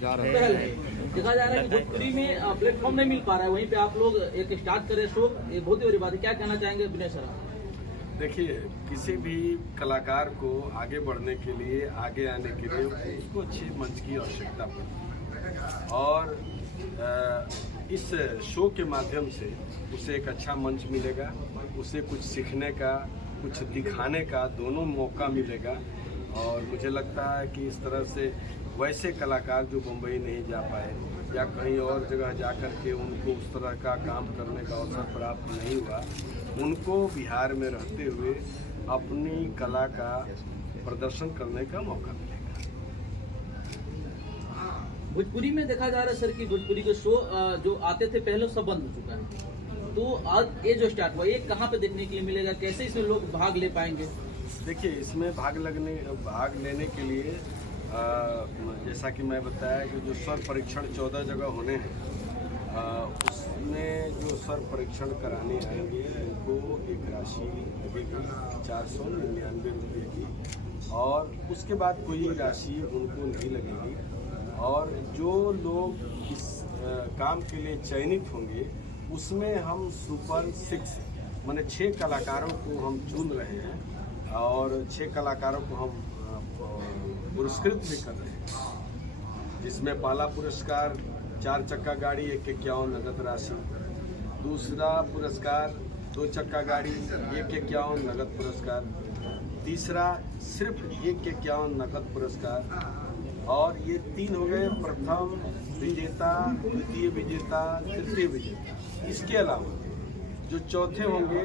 पहल है। देखा जा रहा है कि भोजपुरी में प्लेटफॉर्म नहीं मिल पा रहा है, वहीं पे आप लोग एक स्टार्ट करें शो, ये बहुत ही बड़ी बात है। क्या कहना चाहेंगे विनय सर? देखिए, किसी भी कलाकार को आगे बढ़ने के लिए, आगे आने के लिए उसको अच्छे मंच की आवश्यकता पड़ती है और इस शो के माध्यम से उसे एक अच्छा मंच मिलेगा, उसे कुछ सीखने का, कुछ दिखाने का दोनों मौका मिलेगा। और मुझे लगता है कि इस तरह से वैसे कलाकार जो मुंबई नहीं जा पाए या कहीं और जगह जा कर के उनको उस तरह का काम करने का अवसर प्राप्त नहीं हुआ, उनको बिहार में रहते हुए अपनी कला का प्रदर्शन करने का मौका मिलेगा। भोजपुरी में देखा जा रहा है सर कि भोजपुरी के शो जो आते थे पहले सब बंद हो चुका है, तो आज ये जो स्टार्ट हुआ ये कहाँ पे देखने के लिए मिलेगा, कैसे इसमें लोग भाग ले पाएंगे? देखिए, इसमें भाग लेने के लिए जैसा कि मैं बताया कि जो स्वर परीक्षण 14 जगह होने हैं, उसमें जो स्वर परीक्षण कराने आएंगे उनको एक राशि लगेगी 499 रुपये की, और उसके बाद कोई राशि उनको नहीं लगेगी। और जो लोग इस काम के लिए चयनित होंगे उसमें हम सुपर 6 माने 6 कलाकारों को हम चुन रहे हैं और 6 कलाकारों को हम पुरस्कृत भी कर रहे हैं, जिसमें पहला पुरस्कार 4 चक्का गाड़ी 151 नगद राशि, दूसरा पुरस्कार 2 चक्का गाड़ी 151 नगद पुरस्कार, तीसरा सिर्फ 151 नगद पुरस्कार, और ये 3 हो गए प्रथम विजेता, द्वितीय विजेता, तृतीय विजेता। इसके अलावा जो चौथे होंगे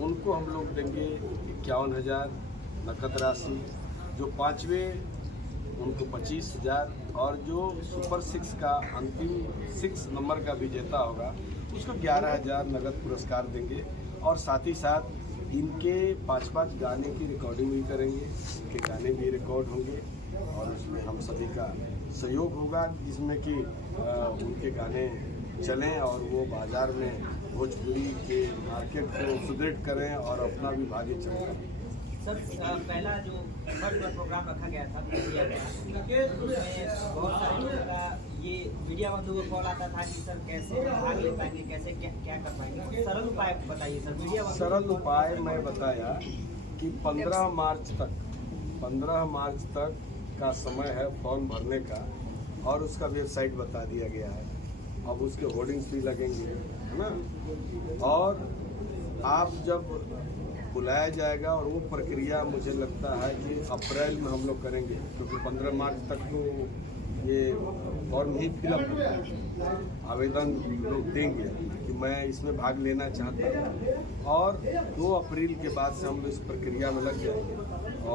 उनको हम लोग देंगे 51,000 नकद राशि, जो 5वें उनको 25,000, और जो सुपर 6 का अंतिम 6 नंबर का विजेता होगा उसको 11,000 नगद पुरस्कार देंगे। और साथ ही साथ इनके 5-5 गाने की रिकॉर्डिंग भी करेंगे, इनके गाने भी रिकॉर्ड होंगे और उसमें हम सभी का सहयोग होगा, जिसमें कि उनके गाने चलें और वो बाज़ार में भोजपुरी के मार्केट को सुदृढ़ करें और अपना भी भाग्य चमकाएं। सर, पहला जो फर्स्ट प्रोग्राम रखा गया था उसमें बहुत सारे लोगों का ये मीडिया बंधुओं को कॉल आता था कि सर कैसे भाग ले पाएंगे, कैसे क्या कर पाएंगे, सरल उपाय बताइए सर। मीडिया सरल उपाय मैं बताया कि 15 मार्च तक का समय है फॉर्म भरने का, और उसका वेबसाइट बता दिया गया है। अब उसके होर्डिंग्स भी लगेंगे, है ना, और आप जब बुलाया जाएगा, और वो प्रक्रिया मुझे लगता है कि अप्रैल में हम लोग करेंगे, क्योंकि 15 मार्च तक तो ये फॉर्म ही फिलअप होता है, आवेदन लोग देंगे कि मैं इसमें भाग लेना चाहता हूँ, और 2 अप्रैल के बाद से हम लोग इस प्रक्रिया में लग जाएंगे।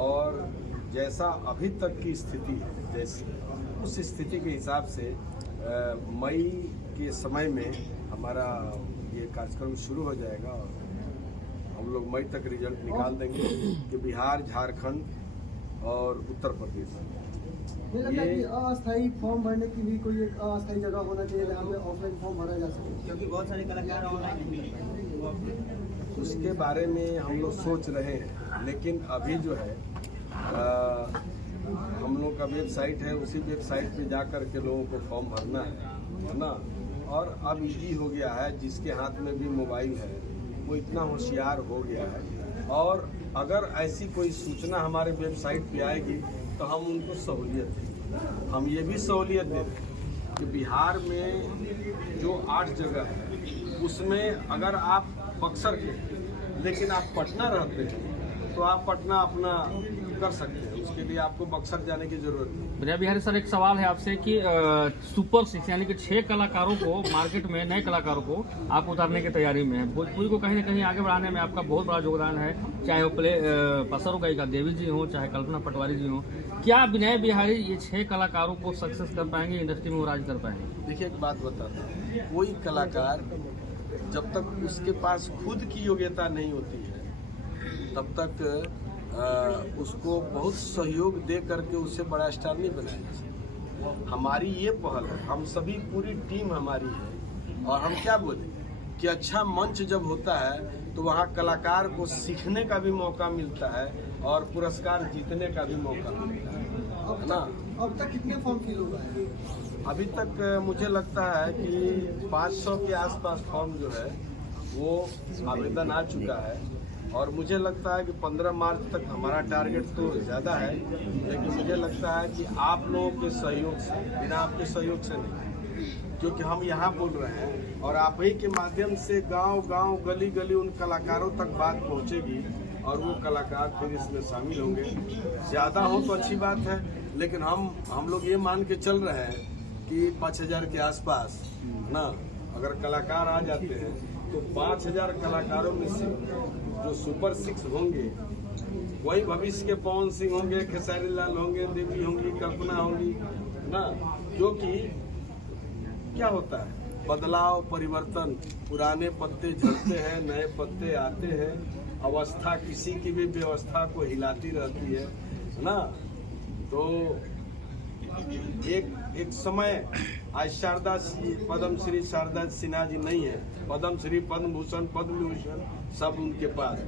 और जैसा अभी तक की स्थिति है, जैसे उस स्थिति के हिसाब से मई के समय में हमारा ये कार्यक्रम शुरू हो जाएगा और हम लोग मई तक रिजल्ट निकाल देंगे कि बिहार, झारखंड और उत्तर प्रदेश ये अस्थायी फॉर्म भरने की भी कोई एक अस्थायी जगह होना चाहिए जहाँ पे ऑफलाइन फॉर्म भरा जा सके, क्योंकि बहुत सारे कलाकार ऑनलाइन, उसके बारे में हम लोग सोच रहे हैं। लेकिन अभी जो है हम लोग का वेबसाइट है, उसी वेबसाइट पे जा कर के लोगों को फॉर्म भरना है ना। और अब इजी हो गया है, जिसके हाथ में भी मोबाइल है वो इतना होशियार हो गया है, और अगर ऐसी कोई सूचना हमारे वेबसाइट पे आएगी तो हम उनको सहूलियत देंगे। हम ये भी सहूलियत देते हैं कि बिहार में जो 8 जगह है उसमें अगर आप बक्सर के लेकिन आप पटना रहते हैं तो आप पटना अपना कर सकते हैं, उसके लिए आपको बक्सर जाने की जरूरत नहीं। विनय बिहारी सर, एक सवाल है आपसे कि सुपर 6 यानी कि 6 कलाकारों को मार्केट में, नए कलाकारों को आप उतारने की तैयारी में है। भोजपुरी को कहीं ना कहीं आगे बढ़ाने में आपका बहुत बड़ा योगदान है, चाहे वो पसरों गायिका देवी जी हो, चाहे कल्पना पटवारी जी हो। क्या विनय बिहारी ये 6 कलाकारों को सक्सेस कर पाएंगे, इंडस्ट्री में वो राज कर पाएंगे? देखिए, एक बात बताता हूँ, कोई कलाकार जब तक उसके पास खुद की योग्यता नहीं होती है तब तक उसको बहुत सहयोग दे करके उससे बड़ा स्टार नहीं बनाया चाहिए। हमारी ये पहल है, हम सभी पूरी टीम हमारी है, और हम क्या बोले कि अच्छा मंच जब होता है तो वहाँ कलाकार को सीखने का भी मौका मिलता है और पुरस्कार जीतने का भी मौका मिलता है ना। अब तक कितने फॉर्म फिल हुआ है? अभी तक मुझे लगता है कि 500 के आसपास फॉर्म जो है वो आवेदन आ चुका है और मुझे लगता है कि 15 मार्च तक हमारा टारगेट तो ज़्यादा है, लेकिन मुझे लगता है कि आप लोगों के सहयोग से, बिना आपके सहयोग से नहीं, क्योंकि हम यहाँ बोल रहे हैं और आप ही के माध्यम से गांव-गांव, गली-गली उन कलाकारों तक बात पहुँचेगी और वो कलाकार फिर इसमें शामिल होंगे। ज़्यादा हो तो अच्छी बात है, लेकिन हम लोग ये मान के चल रहे हैं कि 5000 के आसपास ना अगर कलाकार आ जाते हैं तो 5000 कलाकारों में से जो सुपर 6 होंगे वही भविष्य के पवन सिंह होंगे, खेसारी लाल होंगे, देवी होंगी, कल्पना होंगी ना। क्योंकि क्या होता है, बदलाव, परिवर्तन, पुराने पत्ते झड़ते हैं, नए पत्ते आते हैं, अवस्था किसी की भी व्यवस्था को हिलाती रहती है ना। तो एक समय आज शारदा पद्म श्री शारदा सिन्हा जी नहीं है, पद्म श्री, पद्म भूषण, पद्म विभूषण सब उनके पास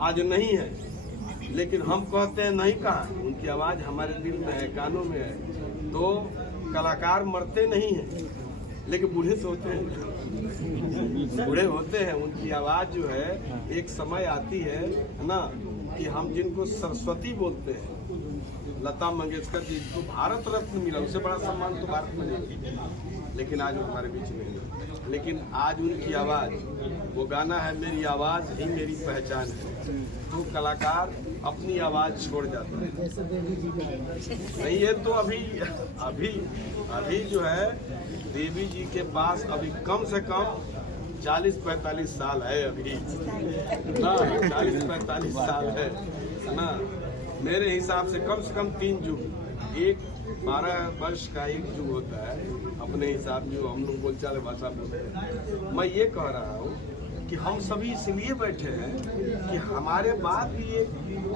आज नहीं है, लेकिन हम कहते हैं नहीं कहाँ, उनकी आवाज़ हमारे दिल में है, कानों में है। तो कलाकार मरते नहीं हैं, लेकिन बूढ़े तो होते हैं, बूढ़े होते हैं, उनकी आवाज़ जो है एक समय आती है ना कि हम जिनको सरस्वती बोलते हैं, लता मंगेशकर जी को भारत रत्न मिला, उससे बड़ा सम्मान तो भारत में नहीं, लेकिन आज वो हमारे बीच में है। लेकिन आज उनकी आवाज़, वो गाना है मेरी आवाज़ ही मेरी पहचान है, तो कलाकार अपनी आवाज़ छोड़ जाते हैं। नहीं, ये तो अभी जो है देवी जी के पास अभी कम से कम 40-45 साल है अभी ना, 40-45 साल है ना। मेरे हिसाब से कम 3 युग, एक 12 वर्ष का एक युग होता है अपने हिसाब, जो हम लोग बोलचाल भाषा बोलते हैं। मैं ये कह रहा हूँ कि हम सभी इसलिए बैठे हैं कि हमारे बाद भी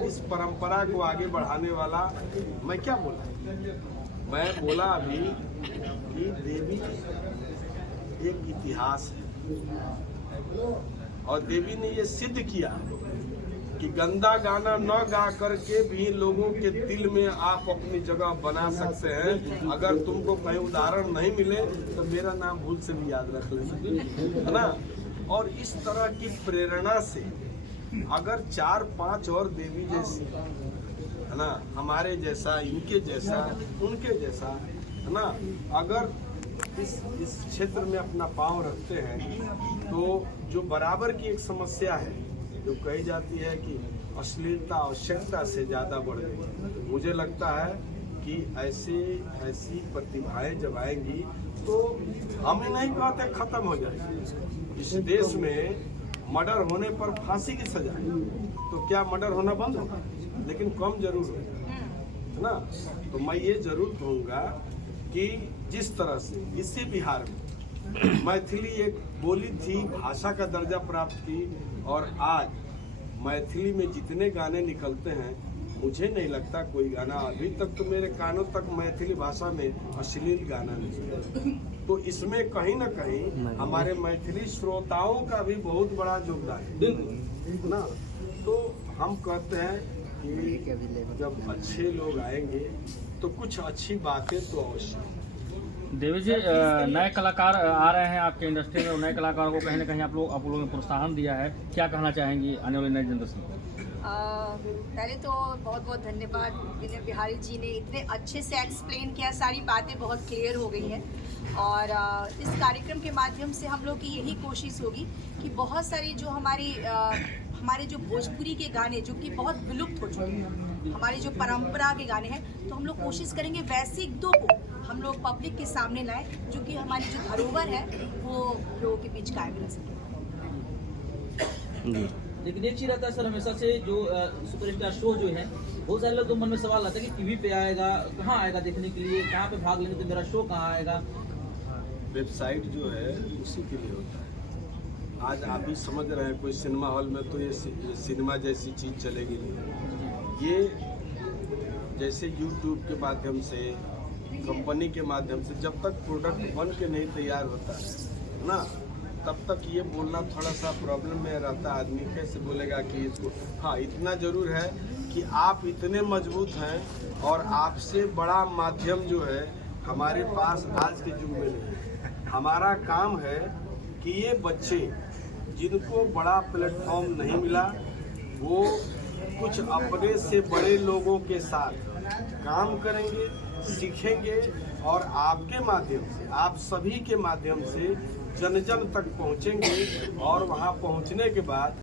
इस परंपरा को आगे बढ़ाने वाला, मैं क्या बोला, मैं बोला अभी कि देवी एक इतिहास है और देवी ने ये सिद्ध किया कि गंदा गाना न गा करके भी लोगों के दिल में आप अपनी जगह बना सकते हैं। अगर तुमको कहीं उदाहरण नहीं मिले तो मेरा नाम भूल से भी याद रख लेना, है ना। और इस तरह की प्रेरणा से अगर 4-5 और देवी जैसी, है ना, हमारे जैसा, इनके जैसा, उनके जैसा, है ना, अगर इस क्षेत्र में अपना पांव रखते हैं तो जो बराबर की एक समस्या है जो कही जाती है कि अश्लीलता आवश्यकता से ज़्यादा बढ़ गई, मुझे लगता है कि ऐसी प्रतिभाएं जब आएंगी तो हम नहीं कहते खत्म हो जाएगी। इस देश में मर्डर होने पर फांसी की सजा है, तो क्या मर्डर होना बंद होगा? लेकिन कम जरूर होगा, है ना। तो मैं ये जरूर कहूँगा कि जिस तरह से इसी बिहार में मैथिली एक बोली थी, भाषा का दर्जा प्राप्त की, और आज मैथिली में जितने गाने निकलते हैं, मुझे नहीं लगता कोई गाना अभी तक तो मेरे कानों तक मैथिली भाषा में अश्लील गाना नहीं सुना। तो इसमें कहीं ना कहीं हमारे मैथिली श्रोताओं का भी बहुत बड़ा योगदान है ना। तो हम कहते हैं कि जब अच्छे लोग आएंगे तो कुछ अच्छी बातें तो अवश्य। देवी जी, नए कलाकार आ रहे हैं आपके इंडस्ट्री में, और नए कलाकारों को कहीं ना कहीं आप लोगों ने प्रोत्साहन दिया है, क्या कहना चाहेंगी आने वाली नई जनरेशन को? पहले तो बहुत बहुत धन्यवाद, विनय बिहारी जी ने इतने अच्छे से एक्सप्लेन किया, सारी बातें बहुत क्लियर हो गई हैं। और इस कार्यक्रम के माध्यम से हम लोग की यही कोशिश होगी कि बहुत सारी जो हमारे जो भोजपुरी के गाने जो कि बहुत विलुप्त हो चुके हैं, हमारी जो परंपरा के गाने हैं, तो हम लोग कोशिश करेंगे वैसे दो को हम लोग पब्लिक के सामने लाएं, जो कि हमारी जो धरोहर है वो लोगों के बीच कायम रह सके। लेकिन एक चीज रहता है सर, हमेशा से जो सुपरस्टार शो जो है, बहुत सारे लोग तो मन में सवाल आता है कि टीवी पे आएगा, कहाँ आएगा देखने के लिए, कहाँ पे भाग लेंगे, तो मेरा शो कहाँ आएगा? वेबसाइट जो है उसी के लिए होता है। आज आप भी समझ रहे हैं, कोई सिनेमा हॉल में तो ये सिनेमा जैसी चीज़ चलेगी नहीं। ये जैसे यूट्यूब के माध्यम से, कंपनी के माध्यम से, जब तक प्रोडक्ट बन के नहीं तैयार होता है ना, तब तक ये बोलना थोड़ा सा प्रॉब्लम में रहता है। आदमी कैसे बोलेगा कि इसको, हाँ इतना ज़रूर है कि आप इतने मजबूत हैं और आपसे बड़ा माध्यम जो है हमारे पास आज के युग में नहीं। हमारा काम है कि ये बच्चे जिनको बड़ा प्लेटफॉर्म नहीं मिला, वो कुछ अपने से बड़े लोगों के साथ काम करेंगे, सीखेंगे और आपके माध्यम से, आप सभी के माध्यम से जन जन तक पहुंचेंगे और वहां पहुंचने के बाद